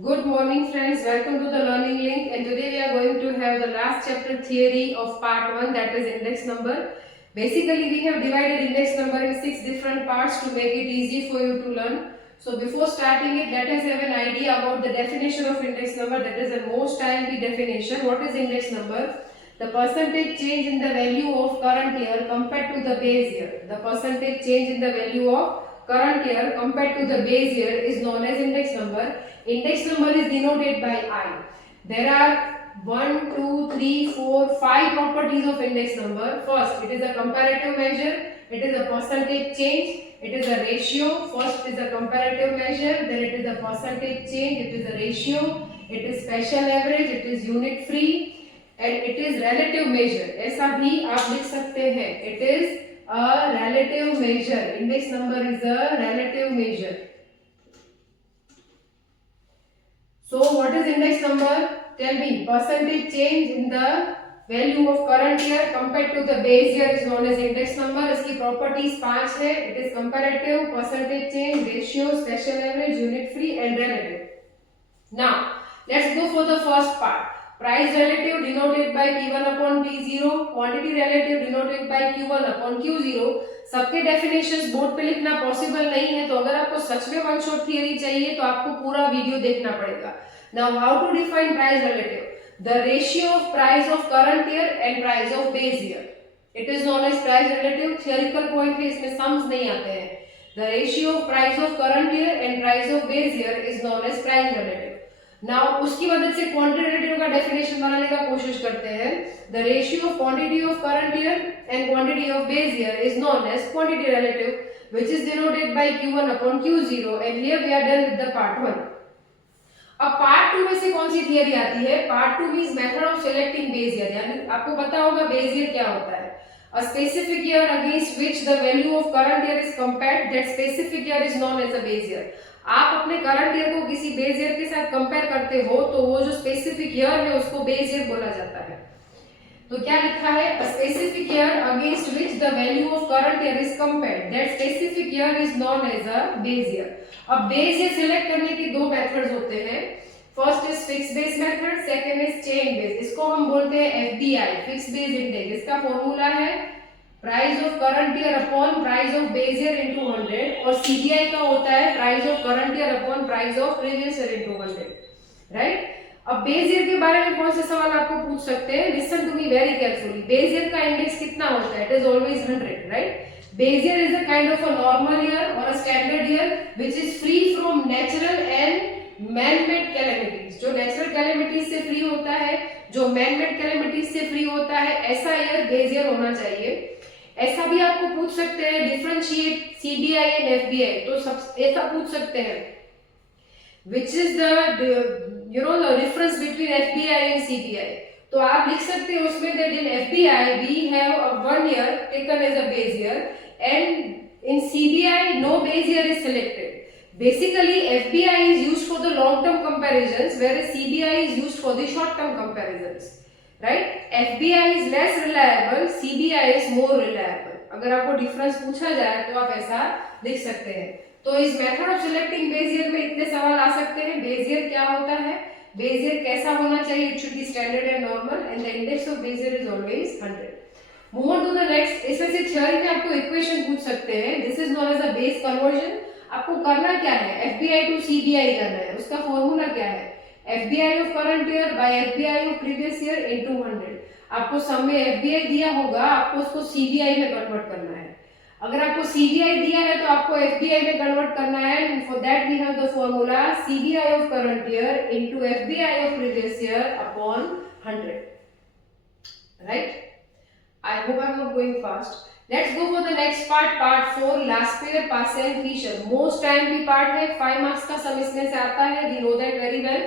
Good morning friends, welcome to the learning link, and today we are going to have the last chapter theory of part 1, that is index number. Basically we have divided index number in 6 different parts to make it easy for you to learn. So before starting it, let us have an idea about the definition of index number, that is the most timely definition. What is index number? The percentage change in the value of current year compared to the base year. The percentage change in the value of current year compared to the base year is known as index number. Index number is denoted by I. There are 1, 2, 3, 4, 5 properties of index number. First, it is a comparative measure, it is a percentage change, it is a ratio. First is a comparative measure, then it is a percentage change, it is a ratio, it is special average, it is unit free, and it is relative measure. ऐसा भी आप लिख सकते हैं. It is a relative measure. Index number is a relative measure. So what is index number? Tell me. Percentage change in the value of current year compared to the base year is known as index number. इसकी properties 5 है. It is comparative, percentage change, ratio, special average, unit free and relative. Now let's go for the first part. Price relative denoted by P1 upon P0, quantity relative denoted by Q1 upon Q0. सबके definitions board पे लिखना possible नहीं है, तो अगर आपको सच में one shot theory चाहिए तो आपको पूरा वीडियो देखना पड़ेगा. Now how to define price relative? The ratio of price of current year and price of base year. It is known as price relative. Theoretical point है, इसमें सम्स नहीं आते हैं. The ratio of price of current year and price of base year is known as price relative. Now उसकी मदद से quantitative का definition बनाने का कोशिश करते हैं. The ratio of quantity of current year and quantity of base year is known as quantity relative which is denoted by Q1 upon Q0. And here we are done with the part 1. अब part 2 में से कौन सी theory आती है? Part 2 means method of selecting base year. यानी आपको पता होगा बेस ईयर क्या होता है. A specific year against which the value of current year is compared, that specific year is known as a base year. आप अपने करंट ईयर को किसी बेस ईयर के साथ कंपेयर करते हो तो वो जो स्पेसिफिक ईयर है उसको बेस ईयर बोला जाता है. तो क्या लिखा है? A specific year against which the value of current year is compared, that specific year is known as a base year. अब बेस ईयर सिलेक्ट करने के दो मेथड्स होते हैं. First is fix base method, second is chain base. इसको हम बोलते हैं एफबीआई, फिक्स बेस इंडेक्स. इसका फॉर्मूला है price of current year upon price of base year into 100, और सीबीआई का होता है price of current year upon price of previous year into 100. Right. अब बेस ईयर के बारे में कौन से सवाल आपको पूछ सकते हैं? Listen to me very carefully. Base year का इंडेक्स कितना होता है? It is always 100. Right. Base year is a kind of a normal year और a standard year which is free from natural and man made calamities. जो natural calamities से free होता है, जो मैन-मेड कैलेमिटीज से फ्री होता है, ऐसा ईयर बेस ईयर होना चाहिए. ऐसा भी आपको पूछ सकते हैं डिफरेंशिएट सीबीआई एंड एफबीआई. तो सब ऐसा पूछ सकते हैं which is the the difference between FBI and CBI. तो आप लिख सकते हो उसमें that in FBI we have a 1 year taken as a base year and in CBI no base year is selected. Basically, FBI is used for the long-term comparisons, whereas CBI is used for the short-term comparisons. Right? FBI is less reliable, CBI is more reliable. अगर आपको difference पूछा जाए तो आप ऐसा लिख सकते हैं. तो इस method of selecting base year में इतने सवाल आ सकते हैं. बेस ईयर क्या होता है, बेस ईयर कैसा होना चाहिए, it should be standard and normal, and the index of base year is always 100. Move on to the next. इसमें से थ्योरी में आपको इक्वेशन पूछ सकते हैं. This is known as a base conversion. आपको करना क्या है? एफबीआई टू सीबीआई करना है. उसका फॉर्मूला क्या है? FBI of current year by FBI of previous year into 100. आपको सम में एफबीआई दिया होगा, आपको उसको सीबीआई में कन्वर्ट करना है. अगर आपको सीबीआई दिया है तो आपको एफबीआई में कन्वर्ट करना है. For that we have the formula CBI of current year into FBI of previous year upon 100. Right. I hope I am not going fast. Let's go for the next part, part 4, Laspeyres, Passe and Fisher. Most time भी part है. 5 marks का सम इसमें से आता है. We know that very well,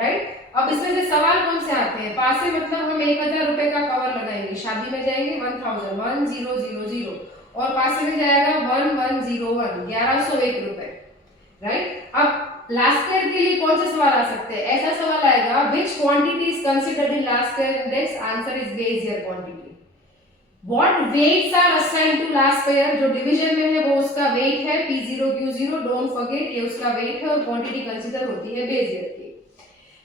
right? अब इसमें से सवाल कौन से आते हैं? पासे मतलब हम 1000 रुपए का कवर लगाएंगे. शादी में जाएंगे 1000 और पासे में जाएगा 1101 1101 रुपए. राइट. अब लास्पेयर के लिए कौन से सवाल आ सकते हैं? ऐसा सवाल आएगा which quantity is considered in Laspeyres index? Answer is base year quantity. What weights are assigned to Laspeyres? जो डिवीजन में है वो उसका वेट है P0 Q0. डोंट फॉरगेट ये उसका वेट है और क्वांटिटी कंसीडर होती है बेस ईयर की.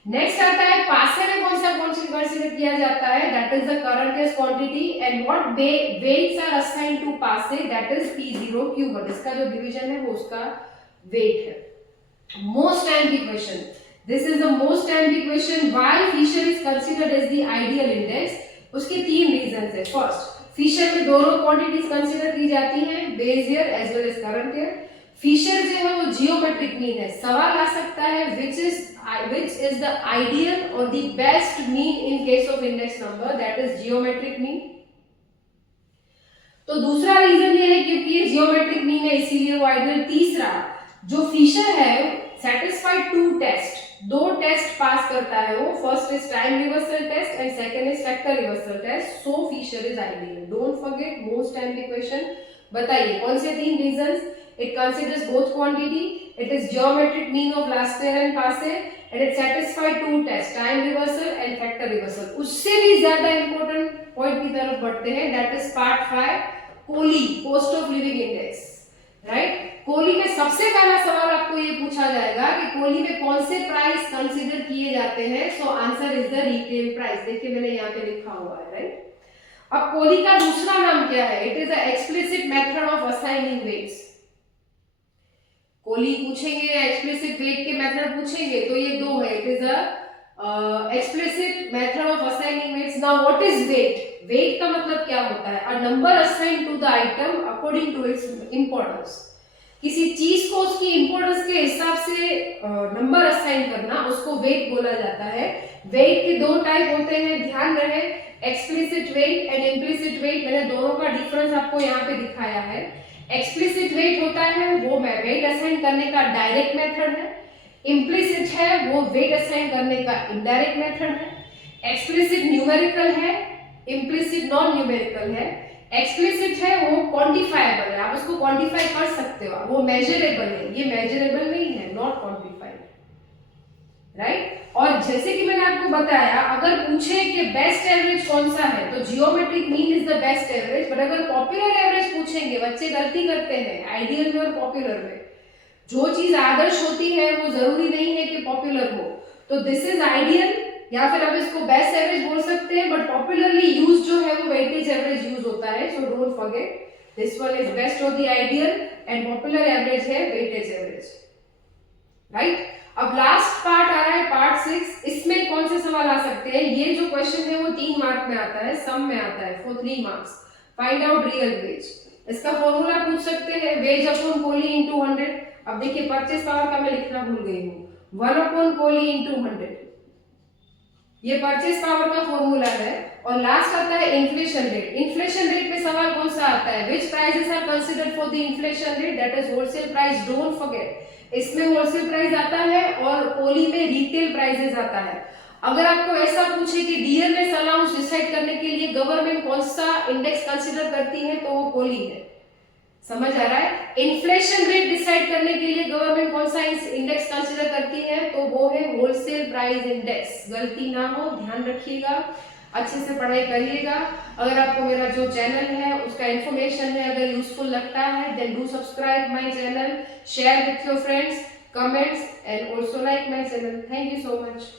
नेक्स्ट आता है पासे में कौन सा कंसीडर किया जाता है, that is the current year's quantity and what weights are assigned to prices, that is P0 Q1। इसका जो डिवीजन है वो उसका वेट है। मोस्ट टाइम की question, this is the most time की question, why Fisher is considered as the ideal index. उसके तीन रीजंस है। फर्स्ट, फिशर में दोनों क्वांटिटीज कंसीडर की जाती हैं, base year as well as current year. Fisher जो है वो जियोमेट्रिक मीन है। सवाल आ सकता है which is the ideal or the best mean in case of index number, that is geometric mean। तो दूसरा रीजन ये है क्योंकि ये जियोमेट्रिक मीन है इसीलिए वो आइडियल। तीसरा, जो फिशर है सेटिस्फाइड टू टेस्ट, दो टेस्ट पास करता है वो, first is time reversal test and second is factor reversal test, so Fisher is ideal. Don't forget most time की क्वेश्चन। बताइए कौन से तीन reasons. It considers both quantity, it is geometric mean of last year and past year, and it satisfies two tests, time reversal and factor reversal। उससे भी ज्यादा important point की तरफ बढ़ते हैं, that is part 5, Koli, cost of living index, right? Koli में सबसे पहला सवाल आपको ये पूछा जाएगा कि कोली में कौन से प्राइस कंसीडर किए जाते हैं, so answer is the retail price. देखिए मैंने यहाँ पे लिखा हुआ है, राइट। अब कोली का दूसरा नाम क्या है, it is a explicit method of assigning weights. कोली पूछेंगे या एक्सप्लिसिट वेट के मेथड पूछेंगे तो ये दो है, it is a explicit method of assigning weights. Now what is weight. Weight का मतलब क्या होता है, a number assigned to the item according to its importance. किसी चीज को उसकी इंपॉर्टेंस के हिसाब से नंबर असाइन करना, उसको वेट बोला जाता है। वेट के दो टाइप होते हैं, ध्यान रहे, explicit weight and implicit weight. मैंने दोनों का डिफरेंस आपको यहाँ पे दिखाया है। एक्सप्लिसिट वेट होता है वो वेट असाइन करने का डायरेक्ट मेथड है, इम्प्लिसिट है वो वेट असाइन करने का इनडायरेक्ट मेथड है। एक्सप्लिसिट न्यूमेरिकल है, इम्प्लिसिट नॉन न्यूमेरिकल है। एक्सप्लिसिट है वो क्वांटिफाइबल है, आप उसको क्वांटिफाई कर सकते हो, वो मेजरेबल है, ये मेजरेबल नहीं है, नॉट क्वांटिफाइड, राइट। और जैसे कि मैंने आपको बताया, अगर पूछे कि बेस्ट एवरेज कौन सा है तो geometric mean is the best average. But अगर पॉपुलर एवरेज पूछेंगे, बच्चे गलती करते हैं आइडियल में और पॉपुलर में। जो चीज आदर्श होती है वो जरूरी नहीं है कि पॉपुलर हो, तो दिस इज आइडियल या फिर आप इसको बेस्ट एवरेज बोल सकते हैं, बट पॉपुलरली यूज जो है वो वेटेज एवरेज यूज होता है। So don't forget, this one is best और the ideal and popular average है वेटेज एवरेज, राइट। अब लास्ट पार्ट आ रहा है पार्ट 6। इसमें कौन से सवाल आ सकते हैं, ये जो क्वेश्चन है वो 3 मार्क में आता है, सम में आता है for 3 marks. Find out real veg, इसका फॉर्मूला पूछ सकते हैं, वेज अपॉन कोली इनटू 100। अब देखिए परचेस पावर का मैं लिखना भूल गई हूँ, 1 अपॉन कोली इनटू 100, ये परचेस पावर का फॉर्मूला है। और लास्ट आता है इन्फ्लेशन रेट। इन्फ्लेशन रेट में सवाल कौन सा आता है, which prices are considered for the inflation rate, that is wholesale price. Don't forget, इसमें होलसेल प्राइस आता है और कोली में रिटेल प्राइसेस आता है। अगर आपको ऐसा पूछे कि डीएमएस अलाउंस डिसाइड करने के लिए गवर्नमेंट कौन सा इंडेक्स कंसीडर करती है तो वो कोली है, समझ आ रहा है। इन्फ्लेशन रेट डिसाइड करने के लिए गवर्नमेंट कौन सा इंडेक्स कंसीडर करती है तो वो है होलसेल प्राइस इंडेक्स। गलती ना हो, ध्यान रखिएगा, अच्छे से पढ़ाई करिएगा। अगर आपको मेरा जो चैनल है उसका इन्फॉर्मेशन है अगर यूजफुल लगता है, then do subscribe my channel, share with your friends, comments and also like my channel. Thank you so much.